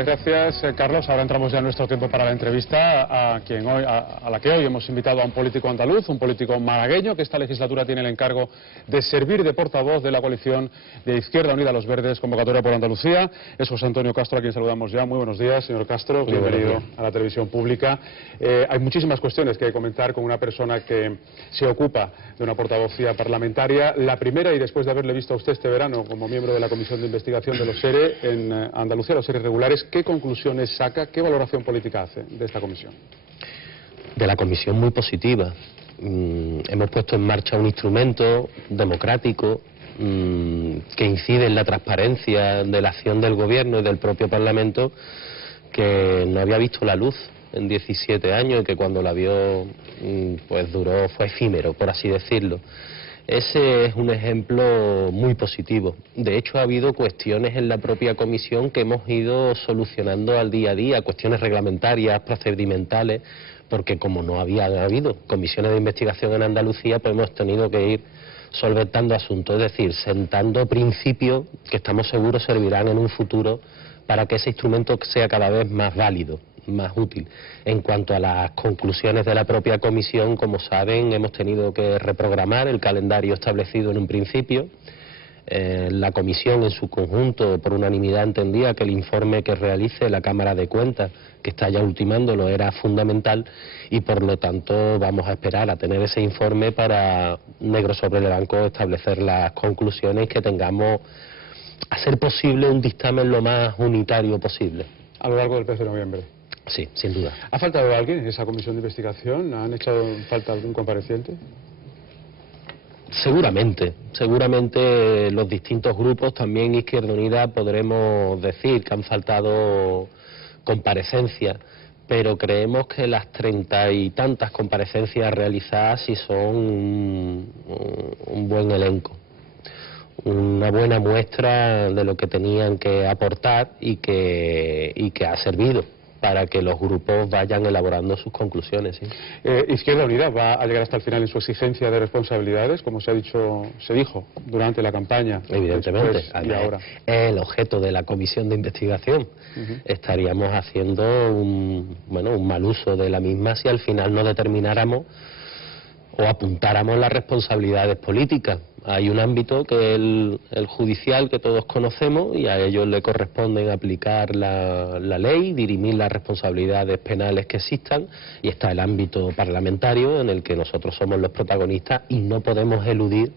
Gracias, Carlos. Ahora entramos ya en nuestro tiempo para la entrevista a la que hoy hemos invitado a un político andaluz, un político malagueño que esta legislatura tiene el encargo de servir de portavoz de la coalición de Izquierda Unida Los Verdes, Convocatoria por Andalucía. Es José Antonio Castro, a quien saludamos ya. Muy buenos días, señor Castro. Bienvenido a la televisión pública. Hay muchísimas cuestiones que comentar con una persona que se ocupa de una portavocía parlamentaria. La primera, y después de haberle visto a usted este verano como miembro de la Comisión de Investigación de los SERE en Andalucía, los SERE regulares, ¿qué conclusiones saca, qué valoración política hace de esta comisión? De la comisión muy positiva. Hemos puesto en marcha un instrumento democrático que incide en la transparencia de la acción del gobierno y del propio Parlamento, que no había visto la luz en 17 años y que cuando la vio pues fue efímero, por así decirlo. Ese es un ejemplo muy positivo. De hecho, ha habido cuestiones en la propia comisión que hemos ido solucionando al día a día, cuestiones reglamentarias, procedimentales, porque como no había habido comisiones de investigación en Andalucía, pues hemos tenido que ir solventando asuntos, es decir, sentando principios que estamos seguros servirán en un futuro para que ese instrumento sea cada vez más válido, más útil. En cuanto a las conclusiones de la propia comisión, como saben, hemos tenido que reprogramar el calendario establecido en un principio. La comisión en su conjunto, por unanimidad, entendía que el informe que realice la Cámara de Cuentas, que está ya ultimándolo, era fundamental y por lo tanto vamos a esperar a tener ese informe para, negro sobre el blanco, establecer las conclusiones y que tengamos, a ser posible, un dictamen lo más unitario posible. A lo largo del mes de noviembre. Sí, sin duda. ¿Ha faltado alguien en esa comisión de investigación? ¿Han echado falta algún compareciente? Seguramente los distintos grupos, también Izquierda Unida, podremos decir que han faltado comparecencias, pero creemos que las 30 y tantas comparecencias realizadas sí son un buen elenco, una buena muestra de lo que tenían que aportar y que ha servido para que los grupos vayan elaborando sus conclusiones. ¿Sí? ¿Izquierda Unida va a llegar hasta el final en su exigencia de responsabilidades, como se dijo durante la campaña? Evidentemente, y ahora. Es el objeto de la comisión de investigación. Estaríamos haciendo un mal uso de la misma si al final no determináramos o apuntáramos las responsabilidades políticas. Hay un ámbito que es el judicial, que todos conocemos, y a ellos le corresponde aplicar la ley, dirimir las responsabilidades penales que existan, y está el ámbito parlamentario, en el que nosotros somos los protagonistas y no podemos eludir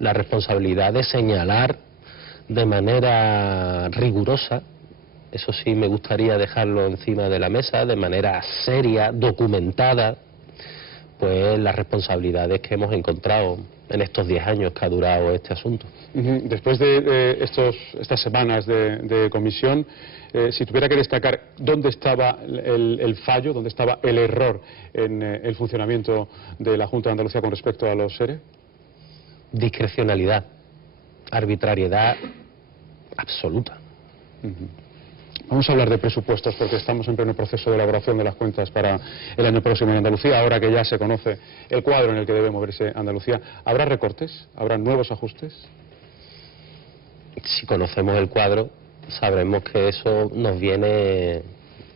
la responsabilidad de señalar de manera rigurosa, eso sí me gustaría dejarlo encima de la mesa, de manera seria, documentada, pues las responsabilidades que hemos encontrado en estos 10 años que ha durado este asunto. Después de estas semanas de comisión, si tuviera que destacar dónde estaba el fallo, dónde estaba el error en el funcionamiento de la Junta de Andalucía con respecto a los SERE. Discrecionalidad, arbitrariedad absoluta. Vamos a hablar de presupuestos porque estamos en pleno proceso de elaboración de las cuentas para el año próximo en Andalucía. Ahora que ya se conoce el cuadro en el que debe moverse Andalucía, ¿habrá recortes? ¿Habrá nuevos ajustes? Si conocemos el cuadro, sabremos que eso nos viene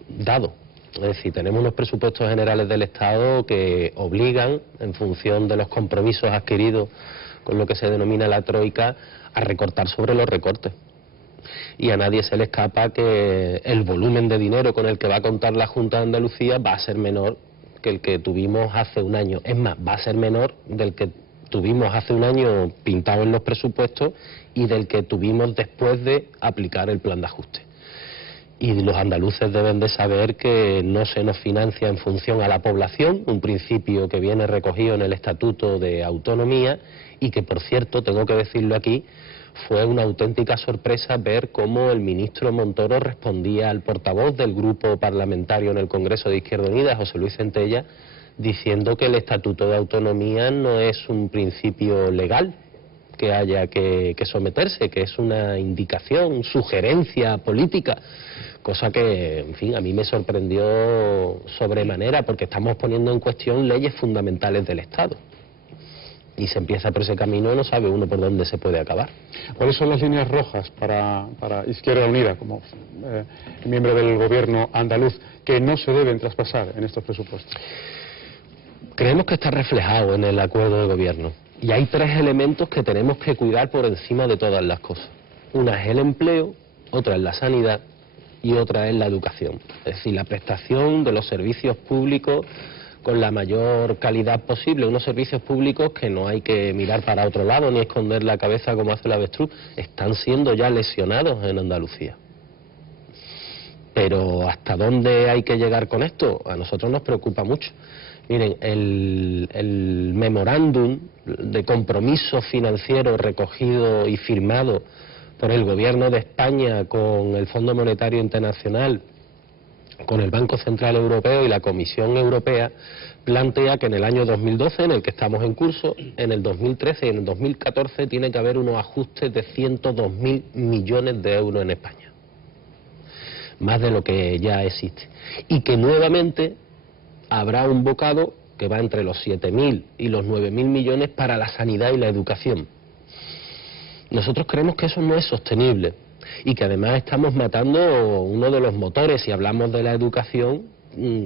dado. Es decir, tenemos unos presupuestos generales del Estado que obligan, en función de los compromisos adquiridos con lo que se denomina la troika, a recortar sobre los recortes. Y a nadie se le escapa que el volumen de dinero con el que va a contar la Junta de Andalucía va a ser menor que el que tuvimos hace un año. Es más, va a ser menor del que tuvimos hace un año pintado en los presupuestos y del que tuvimos después de aplicar el plan de ajuste. Y los andaluces deben de saber que no se nos financia en función a la población, un principio que viene recogido en el Estatuto de Autonomía y que, por cierto, tengo que decirlo aquí, fue una auténtica sorpresa ver cómo el ministro Montoro respondía al portavoz del grupo parlamentario en el Congreso de Izquierda Unida, José Luis Centella, diciendo que el Estatuto de Autonomía no es un principio legal que haya que someterse, que es una indicación, sugerencia política, cosa que, en fin, a mí me sorprendió sobremanera porque estamos poniendo en cuestión leyes fundamentales del Estado. y se empieza por ese camino, no sabe uno por dónde se puede acabar. ¿Cuáles son las líneas rojas para Izquierda Unida, como miembro del gobierno andaluz, que no se deben traspasar en estos presupuestos? Creemos que está reflejado en el acuerdo de gobierno. Y hay tres elementos que tenemos que cuidar por encima de todas las cosas. Una es el empleo, otra es la sanidad y otra es la educación. Es decir, la prestación de los servicios públicos con la mayor calidad posible, unos servicios públicos que no hay que mirar para otro lado ni esconder la cabeza como hace el avestruz, están siendo ya lesionados en Andalucía. Pero ¿hasta dónde hay que llegar con esto? A nosotros nos preocupa mucho. Miren, el memorándum de compromiso financiero recogido y firmado por el Gobierno de España con el Fondo Monetario Internacional, con el Banco Central Europeo y la Comisión Europea, plantea que en el año 2012, en el que estamos en curso, en el 2013 y en el 2014 tiene que haber unos ajustes de 102.000 millones de euros en España, más de lo que ya existe, y que nuevamente habrá un bocado que va entre los 7.000 y los 9.000 millones para la sanidad y la educación. Nosotros creemos que eso no es sostenible y que además estamos matando uno de los motores, si hablamos de la educación,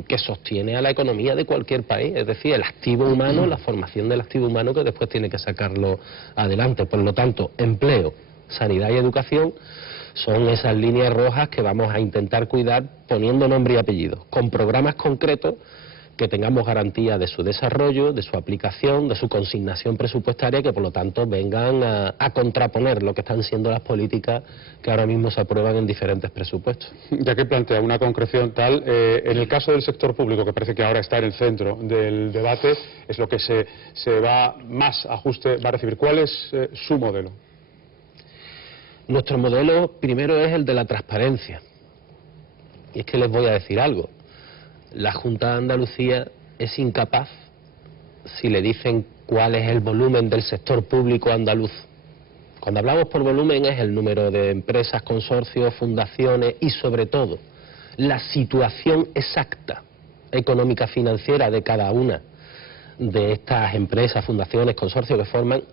que sostiene a la economía de cualquier país, es decir, el activo humano, la formación del activo humano que después tiene que sacarlo adelante. Por lo tanto, empleo, sanidad y educación son esas líneas rojas que vamos a intentar cuidar poniendo nombre y apellido, con programas concretos que tengamos garantía de su desarrollo, de su aplicación, de su consignación presupuestaria, que por lo tanto vengan a contraponer lo que están siendo las políticas que ahora mismo se aprueban en diferentes presupuestos. Ya que plantea una concreción tal, en el caso del sector público, que parece que ahora está en el centro del debate, es lo que se va más ajuste va a recibir. ¿Cuál es su modelo? Nuestro modelo primero es el de la transparencia. Y es que les voy a decir algo. La Junta de Andalucía es incapaz, si le dicen cuál es el volumen del sector público andaluz. Cuando hablamos por volumen es el número de empresas, consorcios, fundaciones y sobre todo la situación exacta económica financiera de cada una de estas empresas, fundaciones, consorcios que forman.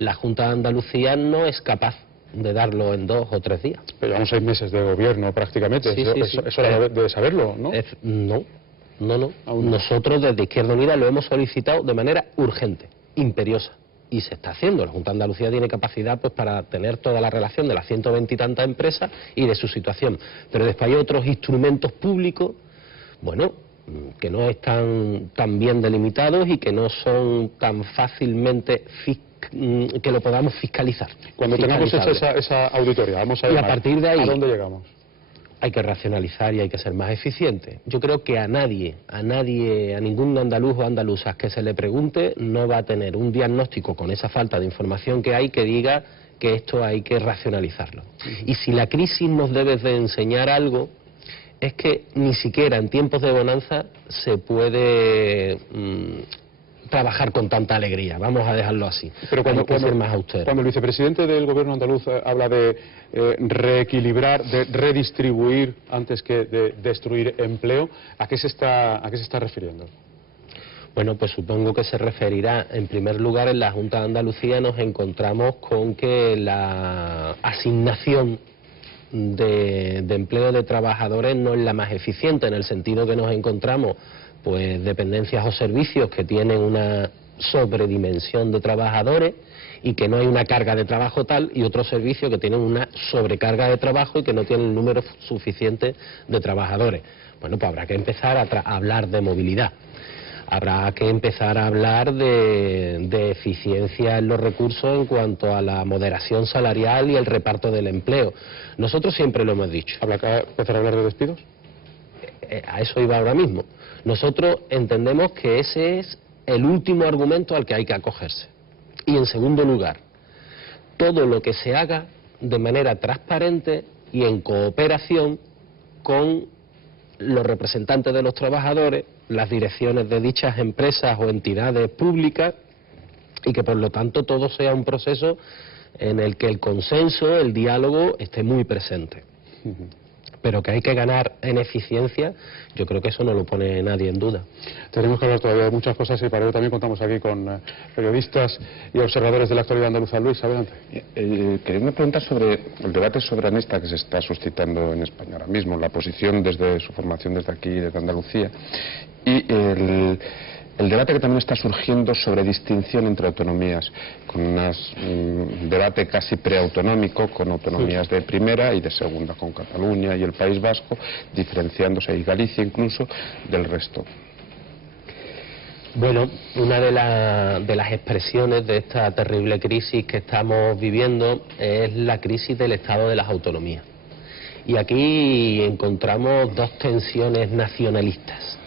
La Junta de Andalucía no es capaz de darlo en 2 o 3 días. Pero llevamos 6 meses de gobierno prácticamente, sí. Eso debe saberlo, ¿no? No. Nosotros desde Izquierda Unida lo hemos solicitado de manera urgente, imperiosa, y se está haciendo. La Junta de Andalucía tiene capacidad pues para tener toda la relación de las 120 y tantas empresas y de su situación. Pero después hay otros instrumentos públicos, bueno, que no están tan bien delimitados y que no son tan fácilmente que lo podamos fiscalizar. Cuando tengamos hecha esa auditoría, vamos a ver, y a partir de ahí, ¿a dónde llegamos? Hay que racionalizar y hay que ser más eficiente. Yo creo que a ningún andaluz o andaluzas que se le pregunte no va a tener un diagnóstico con esa falta de información que hay que diga que esto hay que racionalizarlo. Y si la crisis nos debe de enseñar algo, es que ni siquiera en tiempos de bonanza se puede trabajar con tanta alegría, vamos a dejarlo así. Pero cuando el vicepresidente del gobierno andaluz habla de reequilibrar, de redistribuir antes que de destruir empleo, ¿a qué se está refiriendo? Bueno, pues supongo que se referirá, en primer lugar, en la Junta de Andalucía nos encontramos con que la asignación de empleo de trabajadores no es la más eficiente, en el sentido que nos encontramos pues dependencias o servicios que tienen una sobredimensión de trabajadores y que no hay una carga de trabajo tal, y otros servicios que tienen una sobrecarga de trabajo y que no tienen el número suficiente de trabajadores. Bueno, pues habrá que empezar a hablar de movilidad. Habrá que empezar a hablar de eficiencia en los recursos en cuanto a la moderación salarial y el reparto del empleo. Nosotros siempre lo hemos dicho. ¿Habrá que empezar a hablar de despidos? A eso iba ahora mismo. Nosotros entendemos que ese es el último argumento al que hay que acogerse. Y en segundo lugar, todo lo que se haga de manera transparente y en cooperación con los representantes de los trabajadores, las direcciones de dichas empresas o entidades públicas, y que por lo tanto todo sea un proceso en el que el consenso, el diálogo esté muy presente. pero que hay que ganar en eficiencia, yo creo que eso no lo pone nadie en duda. Tenemos que hablar todavía de muchas cosas y para ello también contamos aquí con periodistas y observadores de la actualidad andaluza. Luis, adelante. Quería una pregunta sobre el debate soberanista que se está suscitando en España ahora mismo, la posición desde su formación desde aquí, desde Andalucía, y el debate que también está surgiendo sobre distinción entre autonomías, con un debate casi preautonómico, con autonomías de primera y de segunda, con Cataluña y el País Vasco, diferenciándose, y Galicia incluso, del resto. Bueno, una de las expresiones de esta terrible crisis que estamos viviendo es la crisis del Estado de las autonomías. Y aquí encontramos dos tensiones nacionalistas.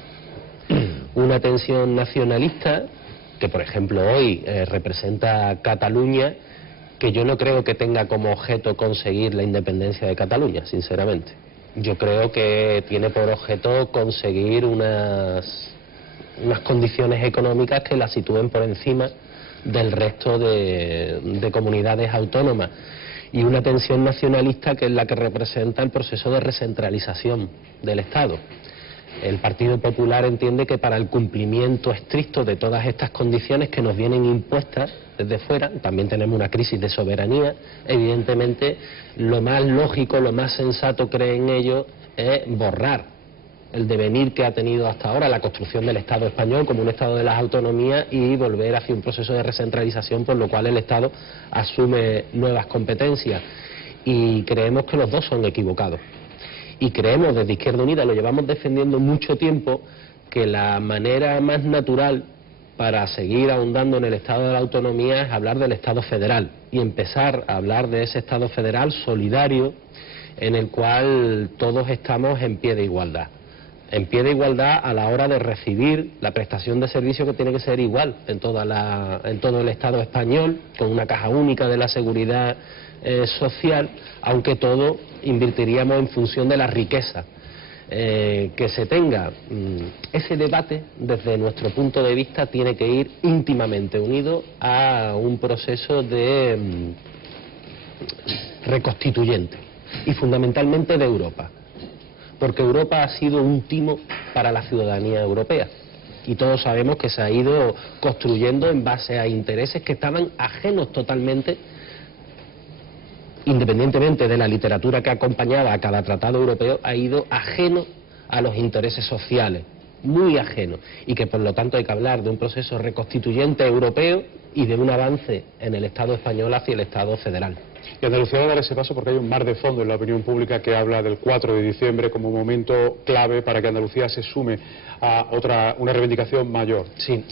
Una tensión nacionalista, que por ejemplo hoy representa Cataluña, que yo no creo que tenga como objeto conseguir la independencia de Cataluña, sinceramente. Yo creo que tiene por objeto conseguir unas condiciones económicas que la sitúen por encima del resto de comunidades autónomas. Y una tensión nacionalista que es la que representa el proceso de recentralización del Estado. El Partido Popular entiende que para el cumplimiento estricto de todas estas condiciones que nos vienen impuestas desde fuera, también tenemos una crisis de soberanía, evidentemente lo más lógico, lo más sensato, creen ellos, es borrar el devenir que ha tenido hasta ahora la construcción del Estado español como un Estado de las autonomías y volver hacia un proceso de recentralización, por lo cual el Estado asume nuevas competencias. Y creemos que los dos son equivocados. Y creemos desde Izquierda Unida, lo llevamos defendiendo mucho tiempo, que la manera más natural para seguir ahondando en el Estado de la autonomía es hablar del Estado federal y empezar a hablar de ese Estado federal solidario en el cual todos estamos en pie de igualdad. En pie de igualdad a la hora de recibir la prestación de servicio, que tiene que ser igual en todo el Estado español, con una caja única de la seguridad social, aunque todo invertiríamos en función de la riqueza que se tenga. Ese debate, desde nuestro punto de vista, tiene que ir íntimamente unido a un proceso de reconstituyente, y fundamentalmente de Europa, porque Europa ha sido un timo para la ciudadanía europea. Y todos sabemos que se ha ido construyendo en base a intereses que estaban ajenos totalmente, independientemente de la literatura que acompañaba a cada tratado europeo, ha ido ajeno a los intereses sociales, muy ajeno, y que por lo tanto hay que hablar de un proceso reconstituyente europeo y de un avance en el Estado español hacia el Estado federal. Y Andalucía va a dar ese paso porque hay un mar de fondo en la opinión pública que habla del 4 de diciembre como momento clave para que Andalucía se sume a una reivindicación mayor. Sí.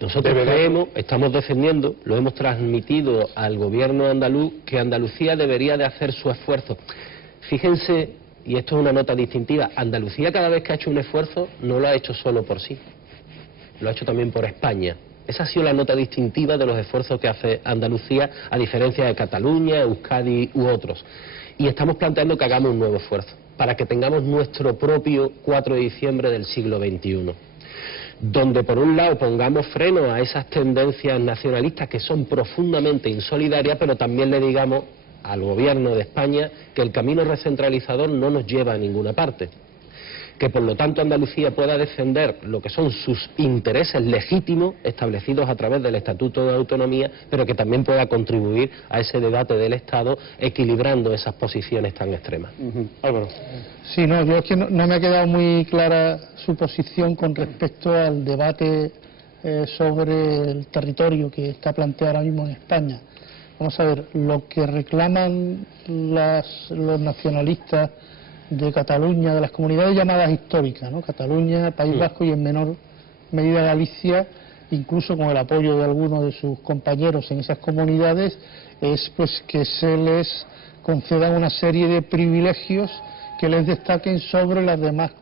Nosotros creemos, estamos defendiendo, lo hemos transmitido al gobierno andaluz, que Andalucía debería de hacer su esfuerzo. Fíjense, y esto es una nota distintiva, Andalucía cada vez que ha hecho un esfuerzo no lo ha hecho solo por sí, lo ha hecho también por España. Esa ha sido la nota distintiva de los esfuerzos que hace Andalucía, a diferencia de Cataluña, Euskadi u otros. Y estamos planteando que hagamos un nuevo esfuerzo, para que tengamos nuestro propio 4 de diciembre del siglo XXI. Donde por un lado pongamos freno a esas tendencias nacionalistas que son profundamente insolidarias, pero también le digamos al gobierno de España que el camino recentralizador no nos lleva a ninguna parte, que por lo tanto Andalucía pueda defender lo que son sus intereses legítimos establecidos a través del Estatuto de Autonomía, pero que también pueda contribuir a ese debate del Estado equilibrando esas posiciones tan extremas. Álvaro. Sí, no, yo es que no me ha quedado muy clara su posición con respecto al debate sobre el territorio que está planteado ahora mismo en España. Vamos a ver, lo que reclaman los nacionalistas de Cataluña, de las comunidades llamadas históricas, ¿no? Cataluña, País Vasco y en menor medida Galicia, incluso con el apoyo de algunos de sus compañeros en esas comunidades, es pues que se les concedan una serie de privilegios que les destaquen sobre las demás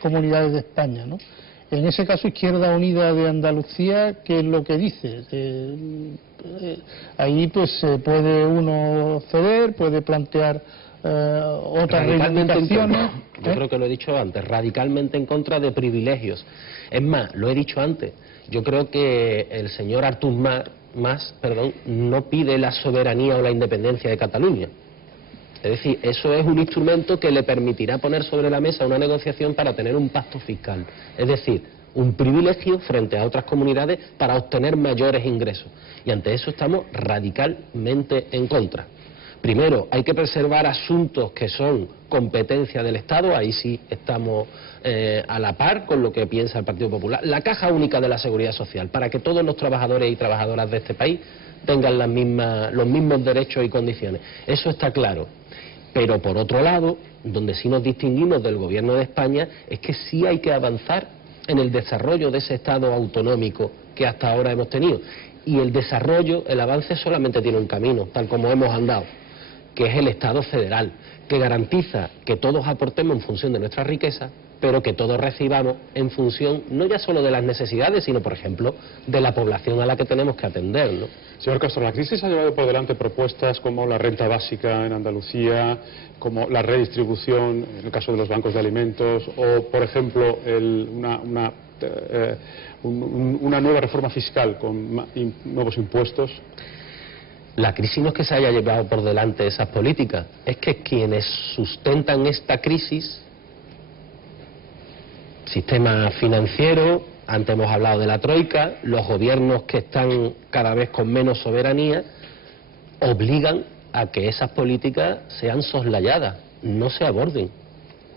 comunidades de España, ¿no? En ese caso, Izquierda Unida de Andalucía, ¿qué es lo que dice? Ahí pues puede uno ceder, puede plantear otras reivindicaciones. Yo creo que lo he dicho antes, radicalmente en contra de privilegios. Es más, lo he dicho antes, yo creo que el señor Artur Mas no pide la soberanía o la independencia de Cataluña. Es decir, eso es un instrumento que le permitirá poner sobre la mesa una negociación para tener un pacto fiscal. Es decir, un privilegio frente a otras comunidades para obtener mayores ingresos. Y ante eso estamos radicalmente en contra. Primero, hay que preservar asuntos que son competencia del Estado, ahí sí estamos a la par con lo que piensa el Partido Popular. La Caja Única de la Seguridad Social, para que todos los trabajadores y trabajadoras de este país tengan los mismos derechos y condiciones. Eso está claro. Pero por otro lado, donde sí nos distinguimos del Gobierno de España, es que sí hay que avanzar en el desarrollo de ese Estado autonómico que hasta ahora hemos tenido. Y el desarrollo, el avance solamente tiene un camino, tal como hemos andado, que es el Estado federal, que garantiza que todos aportemos en función de nuestra riqueza, pero que todos recibamos en función no ya solo de las necesidades, sino, por ejemplo, de la población a la que tenemos que atender, ¿no? Señor Castro, la crisis ha llevado por delante propuestas como la renta básica en Andalucía, como la redistribución en el caso de los bancos de alimentos, o, por ejemplo, una nueva reforma fiscal con nuevos impuestos. La crisis no es que se haya llevado por delante esas políticas, es que quienes sustentan esta crisis, sistema financiero, antes hemos hablado de la troika, los gobiernos que están cada vez con menos soberanía, obligan a que esas políticas sean soslayadas, no se aborden.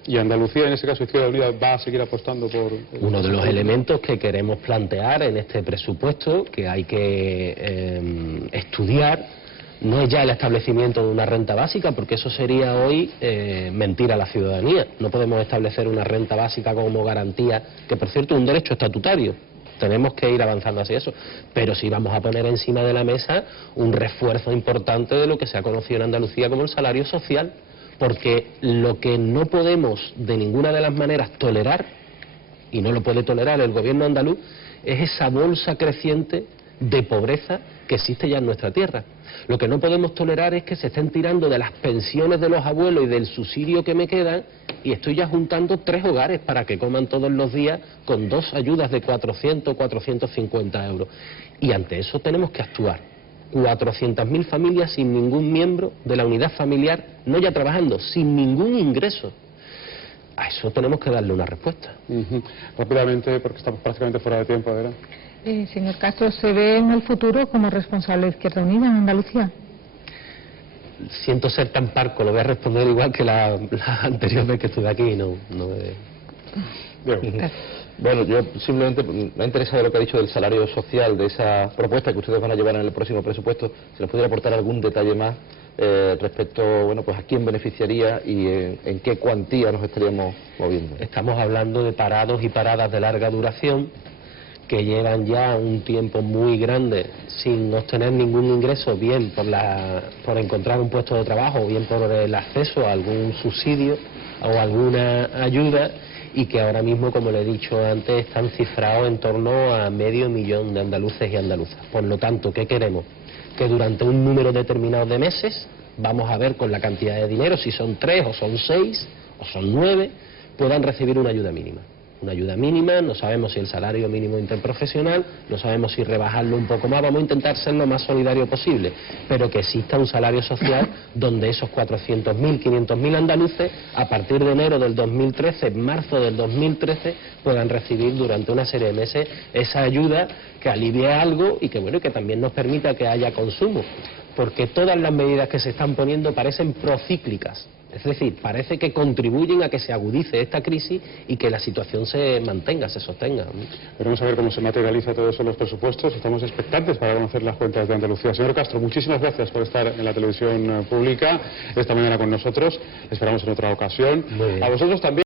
¿Y Andalucía, en ese caso Izquierda Unida, va a seguir apostando por...? Uno de los elementos que queremos plantear en este presupuesto, que hay que estudiar, no es ya el establecimiento de una renta básica, porque eso sería hoy mentir a la ciudadanía. No podemos establecer una renta básica como garantía, que por cierto es un derecho estatutario. Tenemos que ir avanzando hacia eso, pero sí vamos a poner encima de la mesa un refuerzo importante de lo que se ha conocido en Andalucía como el salario social, porque lo que no podemos de ninguna de las maneras tolerar, y no lo puede tolerar el gobierno andaluz, es esa bolsa creciente de pobreza que existe ya en nuestra tierra. Lo que no podemos tolerar es que se estén tirando de las pensiones de los abuelos y del subsidio que me quedan, y estoy ya juntando 3 hogares para que coman todos los días con 2 ayudas de 400 o 450 euros. Y ante eso tenemos que actuar. 400.000 familias sin ningún miembro de la unidad familiar, no ya trabajando, sin ningún ingreso. A eso tenemos que darle una respuesta. Rápidamente, porque estamos prácticamente fuera de tiempo, Adela. Señor Castro, ¿se ve en el futuro como responsable de Izquierda Unida en Andalucía? Siento ser tan parco, lo voy a responder igual que la anterior vez que estuve aquí. Bueno, yo simplemente me ha interesado lo que ha dicho del salario social, de esa propuesta que ustedes van a llevar en el próximo presupuesto. Si les pudiera aportar algún detalle más respecto, bueno, pues a quién beneficiaría y en qué cuantía nos estaríamos moviendo. Estamos hablando de parados y paradas de larga duración que llevan ya un tiempo muy grande sin obtener ningún ingreso, bien por encontrar un puesto de trabajo, o bien por el acceso a algún subsidio o alguna ayuda, y que ahora mismo, como le he dicho antes, están cifrados en torno a 500.000 de andaluces y andaluzas. Por lo tanto, ¿qué queremos? Que durante un número determinado de meses, vamos a ver con la cantidad de dinero, si son 3 o son 6 o son 9, puedan recibir una ayuda mínima. Una ayuda mínima, no sabemos si el salario mínimo interprofesional, no sabemos si rebajarlo un poco más, vamos a intentar ser lo más solidario posible, pero que exista un salario social donde esos 400.000, 500.000 andaluces, a partir de enero del 2013, marzo del 2013, puedan recibir durante una serie de meses esa ayuda que alivie algo y que, bueno, que también nos permita que haya consumo, porque todas las medidas que se están poniendo parecen procíclicas. Es decir, parece que contribuyen a que se agudice esta crisis y que la situación se mantenga, se sostenga. Veremos a ver cómo se materializa todo eso en los presupuestos. Estamos expectantes para conocer las cuentas de Andalucía. Señor Castro, muchísimas gracias por estar en la televisión pública esta mañana con nosotros. Esperamos en otra ocasión. A vosotros también.